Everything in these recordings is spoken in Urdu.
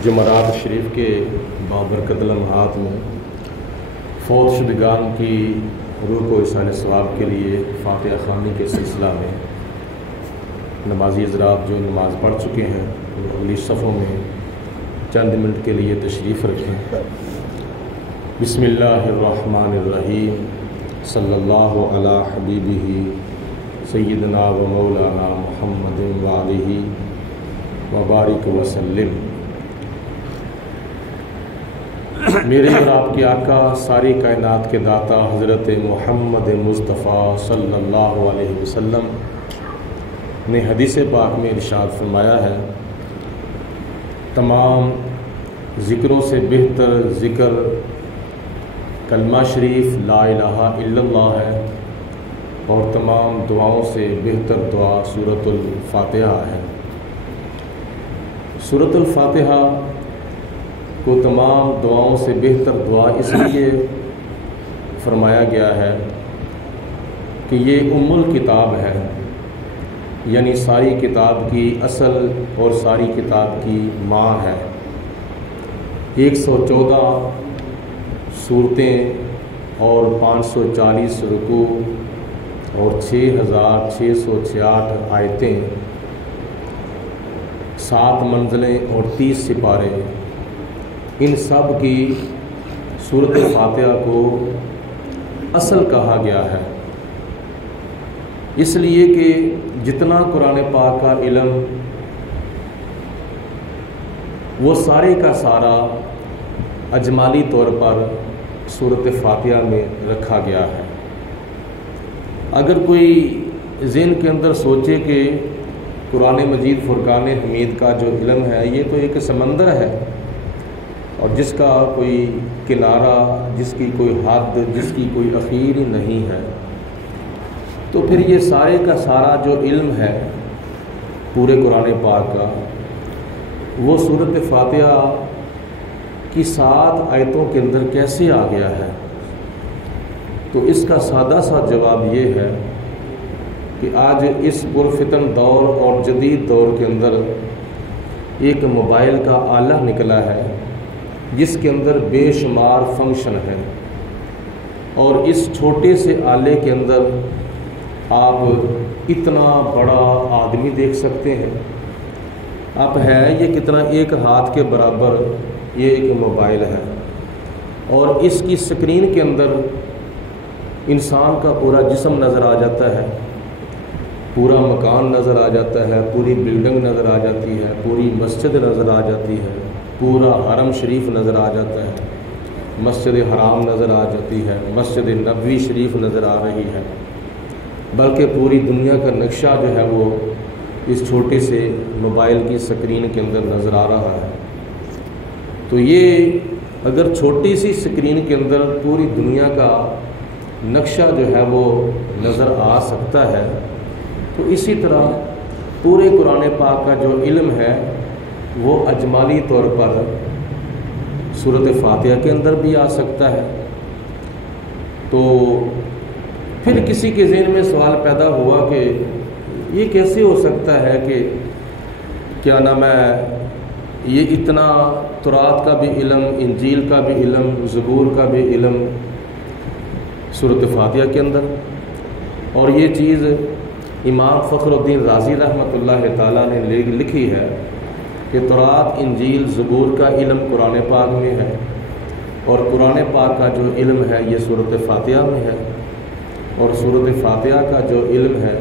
جمعرات شریف کے بابرکت لمحات میں فوت شدگان کی روح کو ایصال ثواب کے لیے فاتحہ خوانی کے سلسلہ میں نمازی حضرات جو نماز پڑھ چکے ہیں وہ اگلی صفوں میں چند منٹ کے لیے تشریف رکھیں۔ بسم اللہ الرحمن الرحیم، صلی اللہ علی حبیبہ سیدنا و مولانا محمد وعلیہ وبارک وسلم۔ میرے اور آپ کے آقا ساری کائنات کے داتا حضرت محمد مصطفیٰ صلی اللہ علیہ وسلم نے حدیث پاک میں ارشاد فرمایا ہے، تمام ذکروں سے بہتر ذکر کلمہ شریف لا الہ الا اللہ ہے، اور تمام دعاؤں سے بہتر دعا سورۃ الفاتحہ ہے۔ سورۃ الفاتحہ کو تمام دعاؤں سے بہتر دعا اس لیے فرمایا گیا ہے کہ یہ ام الکتاب ہے، یعنی ساری کتاب کی اصل اور ساری کتاب کی ماں ہے۔ 114 صورتیں اور 540 رکوع اور 6668 آیتیں، 7 منزلیں اور 30 سپارے، ان سب کی سورۃ فاتحہ کو اصل کہا گیا ہے، اس لیے کہ جتنا قرآن پاک کا علم وہ سارے کا سارا اجمالی طور پر سورۃ فاتحہ میں رکھا گیا ہے۔ اگر کوئی ذہن کے اندر سوچے کہ قرآن مجید فرقان حمید کا جو علم ہے یہ تو ایک سمندر ہے اور جس کا کوئی کنارہ، جس کی کوئی حد، جس کی کوئی اخیر نہیں ہے، تو پھر یہ سارے کا سارا جو علم ہے پورے قرآن پاک کا وہ سورۃ فاتحہ کی 7 آیتوں کے اندر کیسے آ گیا ہے؟ تو اس کا سادہ سا جواب یہ ہے کہ آج اس پرفتن دور اور جدید دور کے اندر ایک موبائل کا آلہ نکلا ہے جس کے اندر بے شمار فنکشن ہے، اور اس چھوٹے سے آلے کے اندر آپ اتنا بڑا آدمی دیکھ سکتے ہیں۔ اب ہے یہ کتنا، ایک ہاتھ کے برابر یہ ایک موبائل ہے، اور اس کی سکرین کے اندر انسان کا پورا جسم نظر آ جاتا ہے، پورا مکان نظر آ جاتا ہے، پوری بلڈنگ نظر آ جاتی ہے، پوری مسجد نظر آ جاتی ہے، پورا حرم شریف نظر آ جاتا ہے، مسجد حرام نظر آ جاتی ہے، مسجد نبوی شریف نظر آ رہی ہے، بلکہ پوری دنیا کا نقشہ جو ہے وہ اس چھوٹے سے موبائل کی سکرین کے اندر نظر آ رہا ہے۔ تو یہ اگر چھوٹی سی سکرین کے اندر پوری دنیا کا نقشہ جو ہے وہ نظر آ سکتا ہے، تو اسی طرح پورے قرآن پاک کا جو علم ہے وہ اجمالی طور پر سورۃ فاتحہ کے اندر بھی آ سکتا ہے۔ تو پھر کسی کے ذہن میں سوال پیدا ہوا کہ یہ کیسے ہو سکتا ہے کہ کیا نام ہے یہ اتنا تورات کا بھی علم، انجیل کا بھی علم، زبور کا بھی علم سورۃ فاتحہ کے اندر، اور یہ چیز امام فخر الدین رازی رحمۃ اللہ تعالیٰ نے لکھی ہے کہ تورات، انجیل، زبور کا علم قرآن پاک میں ہے، اور قرآن پاک کا جو علم ہے یہ سورۃ فاتحہ میں ہے، اور سورۃ فاتحہ کا جو علم ہے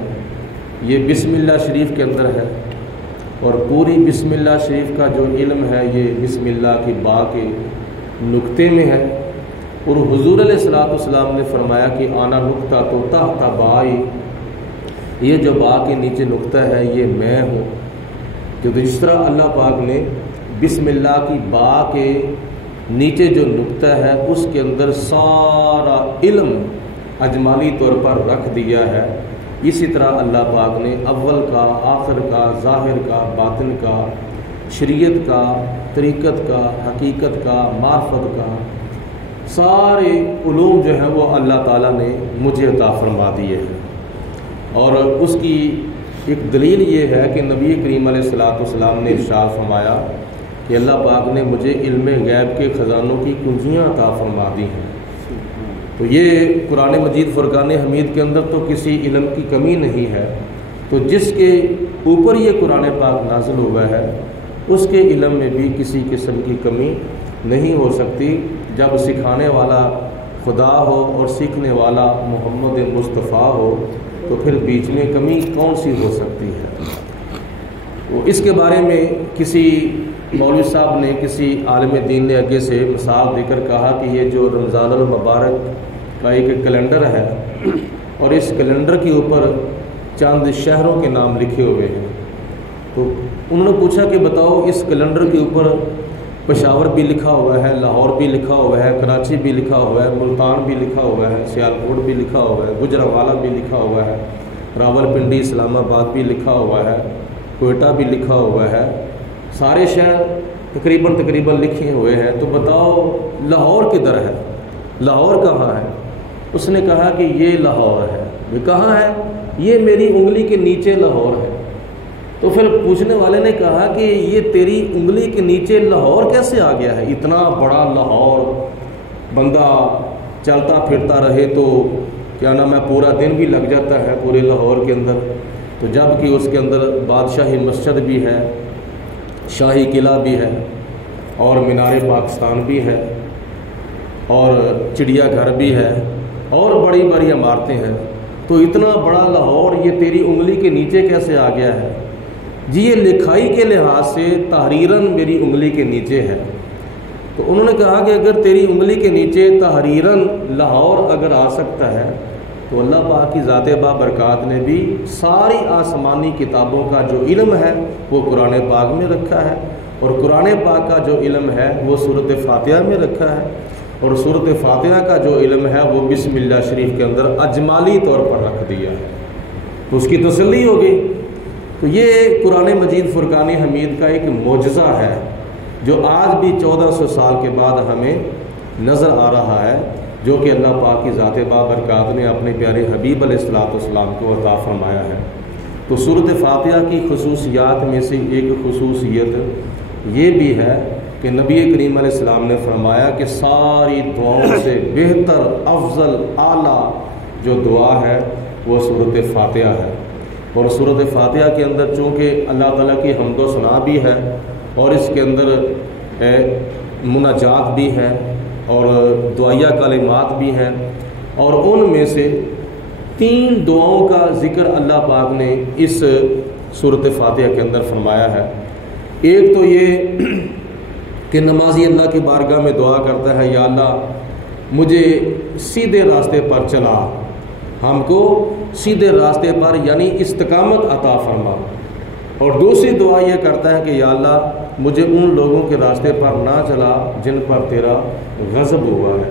یہ بسم اللہ شریف کے اندر ہے، اور پوری بسم اللہ شریف کا جو علم ہے یہ بسم اللہ کی با کے نقطے میں ہے، اور حضور علیہ الصلوۃ والسلام نے فرمایا کہ آنا نقطہ تو تحت بائی، یہ جو با کے نیچے نقطہ ہے یہ میں ہوں۔ جو جس طرح اللہ پاک نے بسم اللہ کی با کے نیچے جو نقطہ ہے اس کے اندر سارا علم اجمالی طور پر رکھ دیا ہے، اسی طرح اللہ پاک نے اول کا، آخر کا، ظاہر کا، باطن کا، شریعت کا، طریقت کا، حقیقت کا، معرفت کا، سارے علوم جو ہیں وہ اللہ تعالیٰ نے مجھے عطا فرما دیے ہیں۔ اور اس کی ایک دلیل یہ ہے کہ نبی کریم علیہ الصلوۃ والسلام نے ارشاد فرمایا کہ کہ اللہ پاک نے مجھے علم غیب کے خزانوں کی کنجیاں عطا فرما دی ہیں۔ تو یہ قرآن مجید فرقان حمید کے اندر تو کسی علم کی کمی نہیں ہے، تو جس کے اوپر یہ قرآن پاک نازل ہوا ہے اس کے علم میں بھی کسی قسم کی کمی نہیں ہو سکتی، جب سکھانے والا خدا ہو اور سیکھنے والا محمد مصطفیٰ ہو تو پھر بیچ میں کمی کون سی ہو سکتی ہے۔ وہ اس کے بارے میں کسی مولوی صاحب نے، کسی عالم دین نے آگے سے مثال دے کر کہا کہ یہ جو رمضان المبارک کا ایک کیلنڈر ہے اور اس کیلنڈر کے اوپر چند شہروں کے نام لکھے ہوئے ہیں، تو انہوں نے پوچھا کہ بتاؤ اس کیلنڈر کے اوپر پشاور بھی لکھا ہوا ہے، لاہور بھی لکھا ہوا ہے، کراچی بھی لکھا ہوا ہے، ملتان بھی لکھا ہوا ہے، سیالکوٹ بھی لکھا ہوا ہے، گجرانوالہ بھی لکھا ہوا ہے، راولپنڈی اسلام آباد بھی لکھا ہوا ہے، کوئٹہ بھی لکھا ہوا ہے، سارے شہر تقریباً لکھے ہوئے ہیں، تو بتاؤ لاہور کدھر ہے، لاہور کہاں ہے؟ اس نے کہا کہ یہ لاہور ہے۔ وہ کہاں ہے؟ یہ میری انگلی کے نیچے لاہور ہے۔ تو پھر پوچھنے والے نے کہا کہ یہ تیری انگلی کے نیچے لاہور کیسے آ گیا ہے؟ اتنا بڑا لاہور، بندہ چلتا پھرتا رہے تو کیا نام ہے پورا دن بھی لگ جاتا ہے پورے لاہور کے اندر، تو جب کہ اس کے اندر بادشاہی مسجد بھی ہے، شاہی قلعہ بھی ہے، اور مینار پاکستان بھی ہے، اور چڑیا گھر بھی ہے، اور بڑی بڑی عمارتیں ہیں، تو اتنا بڑا لاہور یہ تیری انگلی کے نیچے کیسے آ گیا ہے؟ جی یہ لکھائی کے لحاظ سے تحریراً میری انگلی کے نیچے ہے۔ تو انہوں نے کہا کہ اگر تیری انگلی کے نیچے تحریراً لاہور اگر آ سکتا ہے تو اللہ پاک کی ذات بابرکات نے بھی ساری آسمانی کتابوں کا جو علم ہے وہ قرآن پاک میں رکھا ہے، اور قرآن پاک کا جو علم ہے وہ سورۃ فاتحہ میں رکھا ہے، اور سورۃ فاتحہ کا جو علم ہے وہ بسم اللہ شریف کے اندر اجمالی طور پر رکھ دیا ہے، تو اس کی تسلی ہو گئی۔ تو یہ قرآن مجید فرقان حمید کا ایک معجزہ ہے جو آج بھی 1400 سال کے بعد ہمیں نظر آ رہا ہے، جو کہ اللہ پاک کی ذات بابرکات نے اپنے پیارے حبیب علیہ السلام کو عطا فرمایا ہے۔ تو سورۃ فاتحہ کی خصوصیات میں سے ایک خصوصیت یہ بھی ہے کہ نبی کریم علیہ السلام نے فرمایا کہ ساری دعاؤں سے بہتر، افضل، اعلیٰ جو دعا ہے وہ سورۃ فاتحہ ہے، اور سورۃ فاتحہ کے اندر چونکہ اللہ تعالیٰ کی حمد و ثنا بھی ہے، اور اس کے اندر مناجات بھی ہیں اور دعائیہ کلمات بھی ہیں، اور ان میں سے 3 دعاؤں کا ذکر اللہ پاک نے اس سورۃ فاتحہ کے اندر فرمایا ہے۔ ایک تو یہ کہ نمازی اللہ کی بارگاہ میں دعا کرتا ہے، یا اللہ مجھے سیدھے راستے پر چلا، ہم کو سیدھے راستے پر یعنی استقامت عطا فرما۔ اور دوسری دعا یہ کرتا ہے کہ یا اللہ مجھے ان لوگوں کے راستے پر نہ چلا جن پر تیرا غضب ہوا ہے۔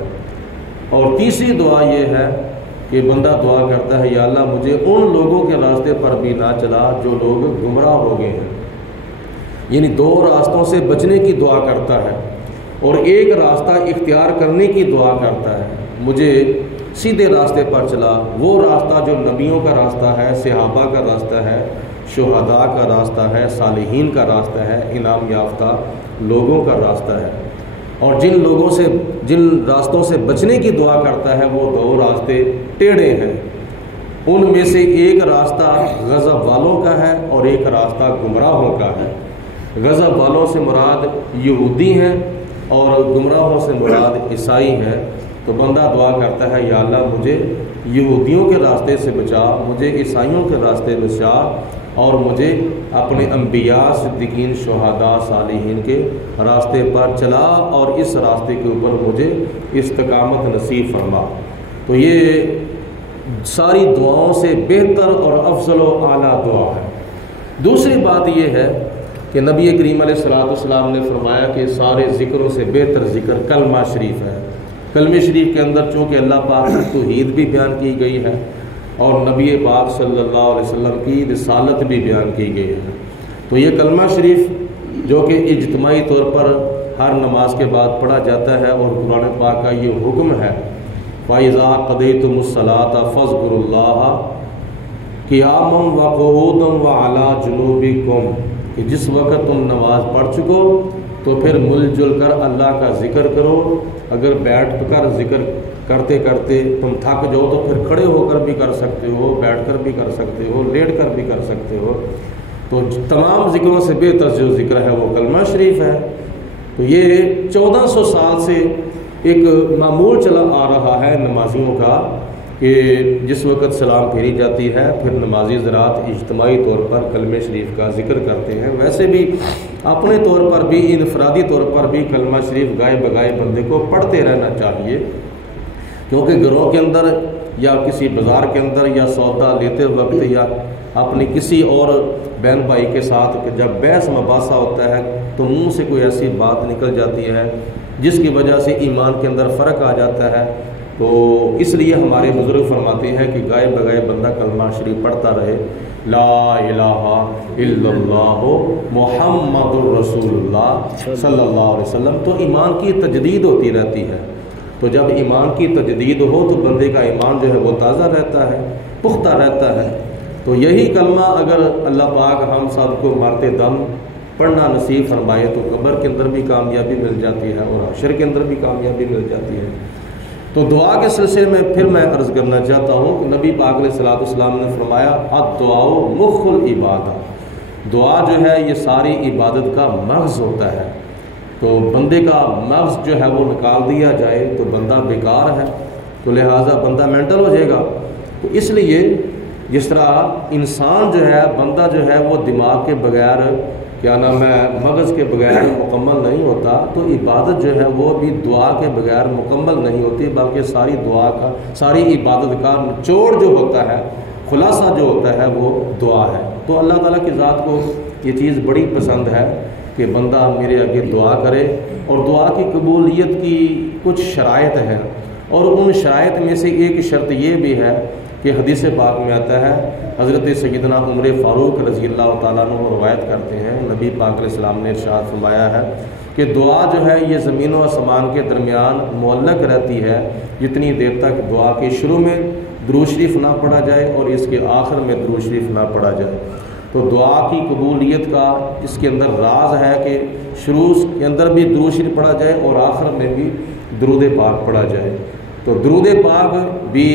اور تیسری دعا یہ ہے کہ بندہ دعا کرتا ہے، یا اللہ مجھے ان لوگوں کے راستے پر بھی نہ چلا جو لوگ گمراہ ہو گئے ہیں، یعنی 2 راستوں سے بچنے کی دعا کرتا ہے اور ایک راستہ اختیار کرنے کی دعا کرتا ہے، مجھے سیدھے راستے پر چلا، وہ راستہ جو نبیوں کا راستہ ہے، صحابہ کا راستہ ہے، شہداء کا راستہ ہے، صالحین کا راستہ ہے، انعام یافتہ لوگوں کا راستہ ہے۔ اور جن راستوں سے بچنے کی دعا کرتا ہے وہ 2 راستے ٹیڑھے ہیں، ان میں سے ایک راستہ غضب والوں کا ہے اور ایک راستہ گمراہوں کا ہے۔ غضب والوں سے مراد یہودی ہیں اور گمراہوں سے مراد عیسائی ہیں۔ تو بندہ دعا کرتا ہے، یا اللہ مجھے یہودیوں کے راستے سے بچا، مجھے عیسائیوں کے راستے بچا، اور مجھے اپنے انبیاء، صدیقین، شہداء، صالحین کے راستے پر چلا، اور اس راستے کے اوپر مجھے استقامت نصیب فرما۔ تو یہ ساری دعاؤں سے بہتر اور افضل و اعلیٰ دعا ہے۔ دوسری بات یہ ہے کہ نبی کریم علیہ السلام نے فرمایا کہ سارے ذکروں سے بہتر ذکر کلمہ شریف ہے۔ کلمہ شریف کے اندر چونکہ اللہ پاک کی توحید بھی بیان کی گئی ہے اور نبی پاک صلی اللہ علیہ وسلم کی رسالت بھی بیان کی گئی ہے، تو یہ کلمہ شریف جو کہ اجتماعی طور پر ہر نماز کے بعد پڑھا جاتا ہے، اور قرآن پاک کا یہ حکم ہے، فَإِذَا قَضَيْتُمُ الصَّلَاةَ فَاذْكُرُوا اللَّهَ قِيَامًا وَقُعُودًا وَعَلَىٰ جُنُوبِكُمْ، کہ جس وقت تم نماز پڑھ چکو تو پھر مل جل کر اللہ کا ذکر کرو. اگر بیٹھ کر ذکر کرتے کرتے تم تھک جاؤ تو پھر کھڑے ہو کر بھی کر سکتے ہو، بیٹھ کر بھی کر سکتے ہو، لیٹ کر بھی کر سکتے ہو. تو تمام ذکروں سے بہتر جو ذکر ہے وہ کلمہ شریف ہے. تو یہ 1400 سال سے ایک معمول چلا آ رہا ہے نمازیوں کا کہ جس وقت سلام پھیری جاتی ہے پھر نمازی حضرات اجتماعی طور پر کلمہ شریف کا ذکر کرتے ہیں. ویسے بھی اپنے طور پر بھی انفرادی طور پر بھی کلمہ شریف گائے بگائے بندے کو پڑھتے رہنا چاہیے، کیونکہ گھروں کے اندر یا کسی بازار کے اندر یا سودا لیتے وقت یا اپنی کسی اور بہن بھائی کے ساتھ جب بحث مباحثہ ہوتا ہے تو منہ سے کوئی ایسی بات نکل جاتی ہے جس کی وجہ سے ایمان کے اندر فرق آ جاتا ہے. تو اس لیے ہمارے بزرگ فرماتے ہیں کہ گائے بگائے بندہ کلمہ شریف پڑھتا رہے، لا الہ الا اللہ محمد الرسول اللہ صلی اللہ علیہ وسلم. تو ایمان کی تجدید ہوتی رہتی ہے. تو جب ایمان کی تجدید ہو تو بندے کا ایمان جو ہے وہ تازہ رہتا ہے، پختہ رہتا ہے. تو یہی کلمہ اگر اللہ پاک ہم سب کو مرتے دم پڑھنا نصیب فرمائے تو قبر کے اندر بھی کامیابی مل جاتی ہے اور حشر کے اندر بھی کامیابی مل جاتی ہے. تو دعا کے سلسلے میں پھر میں عرض کرنا چاہتا ہوں کہ نبی پاک علیہ الصلوۃ والسلام نے فرمایا الدعاء مخ العبادہ، دعا جو ہے یہ ساری عبادت کا مغز ہوتا ہے. تو بندے کا مغز جو ہے وہ نکال دیا جائے تو بندہ بیکار ہے، تو لہٰذا بندہ مینٹل ہو جائے گا. تو اس لیے جس طرح انسان جو ہے بندہ جو ہے وہ دماغ کے بغیر کیا نام ہے مغز کے بغیر مکمل نہیں ہوتا، تو عبادت جو ہے وہ بھی دعا کے بغیر مکمل نہیں ہوتی، بلکہ ساری عبادت کا نچوڑ جو ہوتا ہے، خلاصہ جو ہوتا ہے وہ دعا ہے. تو اللہ تعالیٰ کی ذات کو یہ چیز بڑی پسند ہے کہ بندہ میرے آگے دعا کرے. اور دعا کی قبولیت کی کچھ شرائط ہیں، اور ان شرائط میں سے ایک شرط یہ بھی ہے کہ حدیث پاک میں آتا ہے، حضرت سیدنا عمر فاروق رضی اللہ تعالیٰ عنہ روایت کرتے ہیں، نبی پاک علیہ السلام نے ارشاد فرمایا ہے کہ دعا جو ہے یہ زمین و آسمان کے درمیان معلق رہتی ہے جتنی دیر تک دعا کے شروع میں درود شریف نہ پڑھا جائے اور اس کے آخر میں درود شریف نہ پڑھا جائے. تو دعا کی قبولیت کا اس کے اندر راز ہے کہ شروع کے اندر بھی درود شریف پڑھا جائے اور آخر میں بھی درود پاک پڑھا جائے. تو درود پاک بھی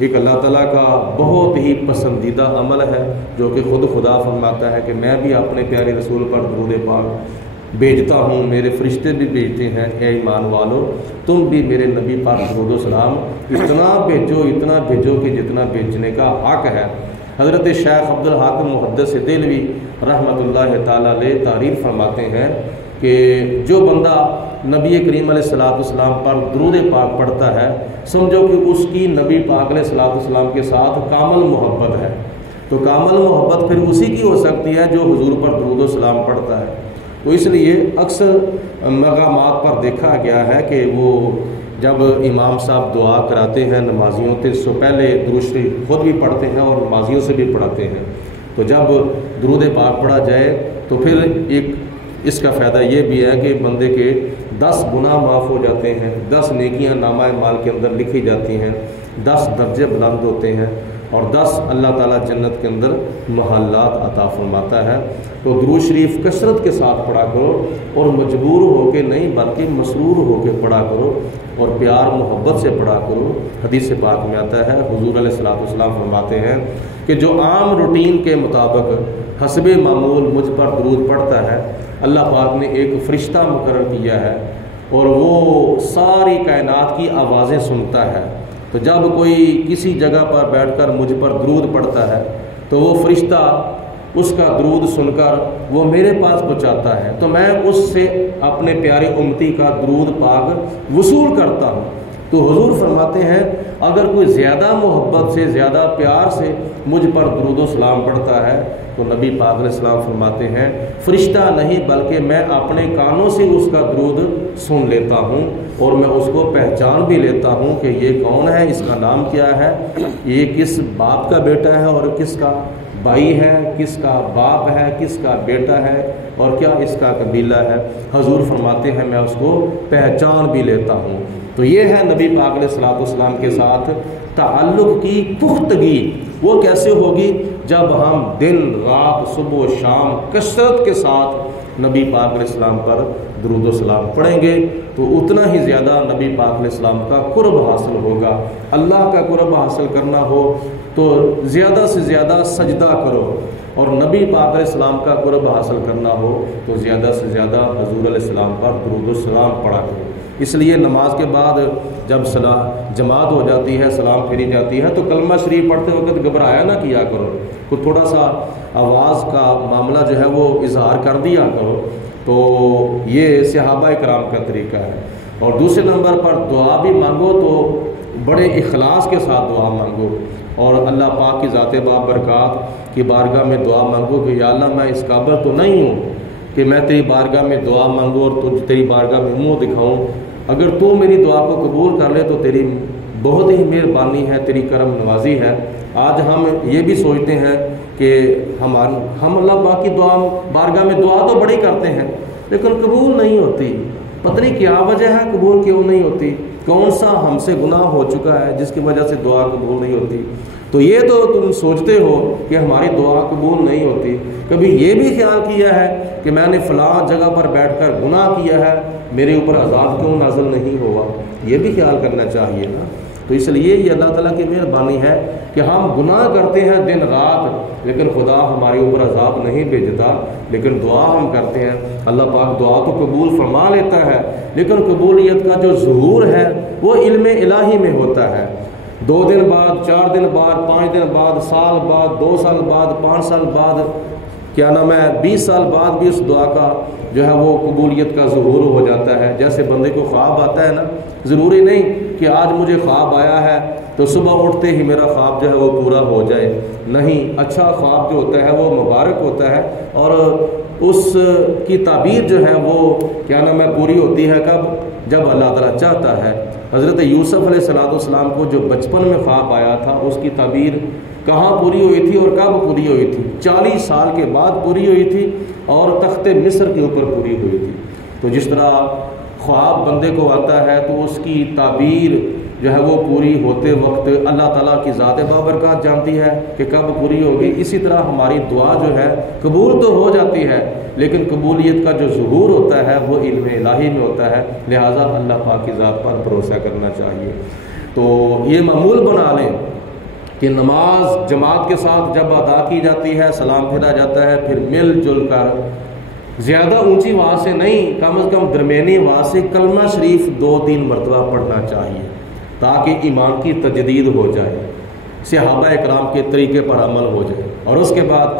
ایک اللہ تعالیٰ کا بہت ہی پسندیدہ عمل ہے جو کہ خود خدا فرماتا ہے کہ میں بھی اپنے پیارے رسول پر درود پاک بھیجتا ہوں، میرے فرشتے بھی بھیجتے ہیں، اے ایمان والو تم بھی میرے نبی پر درود و سلام اتنا بھیجو کہ جتنا بھیجنے کا حق ہے. حضرت شیخ عبدالحاکم محدث دہلوی رحمۃ اللہ تعالیٰ علیہ تعریف فرماتے ہیں کہ جو بندہ نبی کریم علیہ الصلوۃ والسلام پر درود پاک پڑھتا ہے سمجھو کہ اس کی نبی پاک علیہ الصلوۃ والسلام کے ساتھ کامل محبت ہے. تو کامل محبت پھر اسی کی ہو سکتی ہے جو حضور پر درود و سلام پڑھتا ہے. تو اس لیے اکثر مقامات پر دیکھا گیا ہے کہ وہ جب امام صاحب دعا کراتے ہیں نمازیوں سے پہلے درود شریف خود بھی پڑھتے ہیں اور نمازیوں سے بھی پڑھاتے ہیں. تو جب درود پاک پڑھا جائے تو پھر ایک اس کا فائدہ یہ بھی ہے کہ بندے کے 10 گناہ معاف ہو جاتے ہیں، 10 نیکیاں نامہ مال کے اندر لکھی جاتی ہیں، 10 درجے بلند ہوتے ہیں اور 10 اللہ تعالیٰ جنت کے اندر محلات عطا فرماتا ہے. تو درود شریف کثرت کے ساتھ پڑھا کرو اور مجبور ہو کے نہیں بلکہ مسرور ہو کے پڑھا کرو اور پیار محبت سے پڑھا کرو. حدیث پاک میں آتا ہے حضور علیہ الصلوۃ والسلام فرماتے ہیں کہ جو عام روٹین کے مطابق حسب معمول مجھ پر درود پڑھتا ہے اللہ پاک نے ایک فرشتہ مقرر کیا ہے اور وہ ساری کائنات کی آوازیں سنتا ہے. تو جب کوئی کسی جگہ پر بیٹھ کر مجھ پر درود پڑھتا ہے تو وہ فرشتہ اس کا درود سن کر وہ میرے پاس پہنچاتا ہے تو میں اس سے اپنے پیارے امتی کا درود پاک وصول کرتا ہوں. تو حضور فرماتے ہیں اگر کوئی زیادہ محبت سے زیادہ پیار سے مجھ پر درود و سلام پڑھتا ہے تو نبی پاک علیہ السلام فرماتے ہیں فرشتہ نہیں بلکہ میں اپنے کانوں سے اس کا درود سن لیتا ہوں اور میں اس کو پہچان بھی لیتا ہوں کہ یہ کون ہے، اس کا نام کیا ہے، یہ کس باپ کا بیٹا ہے اور کس کا بھائی ہے، کس کا باپ ہے، کس کا بیٹا ہے اور کیا اس کا قبیلہ ہے. حضور فرماتے ہیں میں اس کو پہچان بھی لیتا ہوں. تو یہ ہے نبی پاک علیہ الصلوۃ والسلام کے ساتھ تعلق کی پختگی. وہ کیسے ہوگی؟ جب ہم دن رات صبح و شام کثرت کے ساتھ نبی پاک علیہ السلام پر درود و سلام پڑھیں گے تو اتنا ہی زیادہ نبی پاک علیہ السلام کا قرب حاصل ہوگا۔ اللہ کا قرب حاصل کرنا ہو تو زیادہ سے زیادہ سجدہ کرو، اور نبی پاک علیہ السلام کا قرب حاصل کرنا ہو تو زیادہ سے زیادہ حضور علیہ السلام پر درود و سلام پڑھا کرو۔ اس لیے نماز کے بعد جب جماعت ہو جاتی ہے، سلام پھیری جاتی ہے، تو کلمہ شریف پڑھتے وقت گھبرایا نہ کیا کرو، کوئی تھوڑا سا آواز کا معاملہ جو ہے وہ اظہار کر دیا کرو۔ تو یہ صحابہ کرام کا طریقہ ہے۔ اور دوسرے نمبر پر دعا بھی مانگو تو بڑے اخلاص کے ساتھ دعا مانگو، اور اللہ پاک کی ذات بابرکات کی بارگاہ میں دعا مانگو کہ یا اللہ میں اس قابل تو نہیں ہوں کہ میں تیری بارگاہ میں دعا مانگوں اور تیری بارگاہ میں منہ دکھاؤں، اگر تو میری دعا کو قبول کر لے تو تیری بہت ہی مہربانی ہے، تیری کرم نوازی ہے۔ آج ہم یہ بھی سوچتے ہیں کہ ہم اللہ پاک کی دعا بارگاہ میں دعا تو بڑی کرتے ہیں لیکن قبول نہیں ہوتی، پتہ نہیں کیا وجہ ہے قبول کیوں نہیں ہوتی، کون سا ہم سے گناہ ہو چکا ہے جس کی وجہ سے دعا قبول نہیں ہوتی۔ تو یہ تو تم سوچتے ہو کہ ہماری دعا قبول نہیں ہوتی، کبھی یہ بھی خیال کیا ہے کہ میں نے فلاں جگہ پر بیٹھ کر گناہ کیا ہے، میرے اوپر عذاب کیوں نازل نہیں ہوا؟ یہ بھی خیال کرنا چاہیے نا۔ تو اس لیے یہ اللہ تعالیٰ کی مہربانی ہے کہ ہم گناہ کرتے ہیں دن رات لیکن خدا ہمارے اوپر عذاب نہیں بھیجتا، لیکن دعا ہم کرتے ہیں، اللہ پاک دعا تو قبول فرما لیتا ہے، لیکن قبولیت کا جو ظہور ہے وہ علم الہی میں ہوتا ہے۔ 2 دن بعد، 4 دن بعد، 5 دن بعد، سال بعد، 2 سال بعد، 5 سال بعد، کیا نام ہے 20 سال بعد بھی اس دعا کا جو ہے وہ قبولیت کا ظہور ہو جاتا ہے۔ جیسے بندے کو خواب آتا ہے نا، ضروری نہیں کہ آج مجھے خواب آیا ہے تو صبح اٹھتے ہی میرا خواب جو ہے وہ پورا ہو جائے، نہیں، اچھا خواب جو ہوتا ہے وہ مبارک ہوتا ہے، اور اس کی تعبیر جو ہے وہ کیا نام ہے پوری ہوتی ہے کب؟ جب اللہ تعالیٰ چاہتا ہے۔ حضرت یوسف علیہ السلام کو جو بچپن میں خواب آیا تھا اس کی تعبیر کہاں پوری ہوئی تھی اور کب پوری ہوئی تھی؟ 40 سال کے بعد پوری ہوئی تھی اور تخت مصر کے اوپر پوری ہوئی تھی۔ تو جس طرح خواب بندے کو آتا ہے تو اس کی تعبیر جو ہے وہ پوری ہوتے وقت اللہ تعالیٰ کی ذات بابرکات جانتی ہے کہ کب پوری ہوگی، اسی طرح ہماری دعا جو ہے قبول تو ہو جاتی ہے لیکن قبولیت کا جو ظہور ہوتا ہے وہ علم الہی میں ہوتا ہے، لہٰذا اللہ پاک کی ذات پر بھروسہ کرنا چاہیے۔ تو یہ معمول بنا لیں کہ نماز جماعت کے ساتھ جب ادا کی جاتی ہے، سلام پھیرا جاتا ہے، پھر مل جل کر زیادہ اونچی آواز سے نہیں، کم از کم درمیانی آواز سے کلمہ شریف 2-3 مرتبہ پڑھنا چاہیے تاکہ ایمان کی تجدید ہو جائے، صحابہ اکرام کے طریقے پر عمل ہو جائے۔ اور اس کے بعد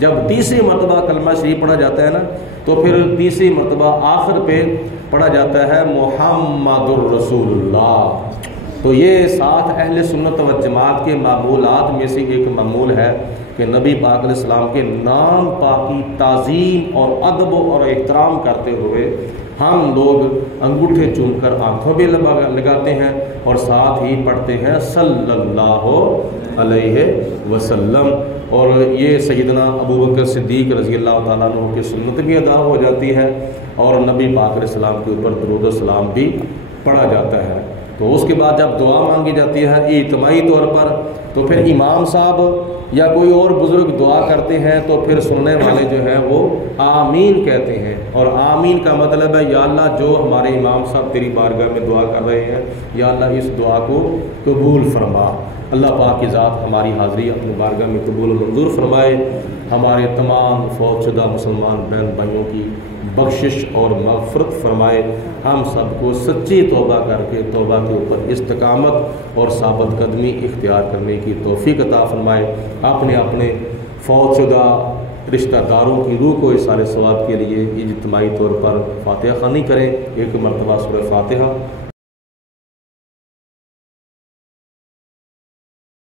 جب تیسری مرتبہ کلمہ شریف پڑھا جاتا ہے نا تو پھر تیسری مرتبہ آخر پہ پڑھا جاتا ہے محمد الرسول اللہ۔ تو یہ 7 اہل سنت و جماعت کے معمولات میں سے ایک معمول ہے کہ نبی پاک علیہ السلام کے نام پاک کی تعظیم اور ادب اور احترام کرتے ہوئے ہم لوگ انگوٹھے چوم کر آنکھوں بھی لگاتے ہیں اور ساتھ ہی پڑھتے ہیں صلی اللہ علیہ وسلم، اور یہ سیدنا ابوبکر صدیق رضی اللہ تعالیٰ عنہ کی سنت بھی ادا ہو جاتی ہے اور نبی پاک علیہ السلام کے اوپر درود و سلام بھی پڑھا جاتا ہے۔ تو اس کے بعد جب دعا مانگی جاتی ہے اجتماعی طور پر تو پھر امام صاحب یا کوئی اور بزرگ دعا کرتے ہیں تو پھر سننے والے جو ہیں وہ آمین کہتے ہیں، اور آمین کا مطلب ہے یا اللہ جو ہمارے امام صاحب تیری بارگاہ میں دعا کر رہے ہیں یا اللہ اس دعا کو قبول فرما۔ اللہ پاک کی ذات ہماری حاضری اپنی بارگاہ میں قبول و منظور فرمائے، ہمارے تمام فوت شدہ مسلمان بہن بھائیوں کی بخشش اور مغفرت فرمائے، ہم سب کو سچی توبہ کر کے توبہ کے اوپر استقامت اور ثابت قدمی اختیار کرنے کی توفیق عطا فرمائے، اپنے فوت شدہ رشتہ داروں کی روح کو اِصال ثواب کے لیے اجتماعی طور پر فاتحہ خوانی کریں، ایک مرتبہ سورہ فاتحہ۔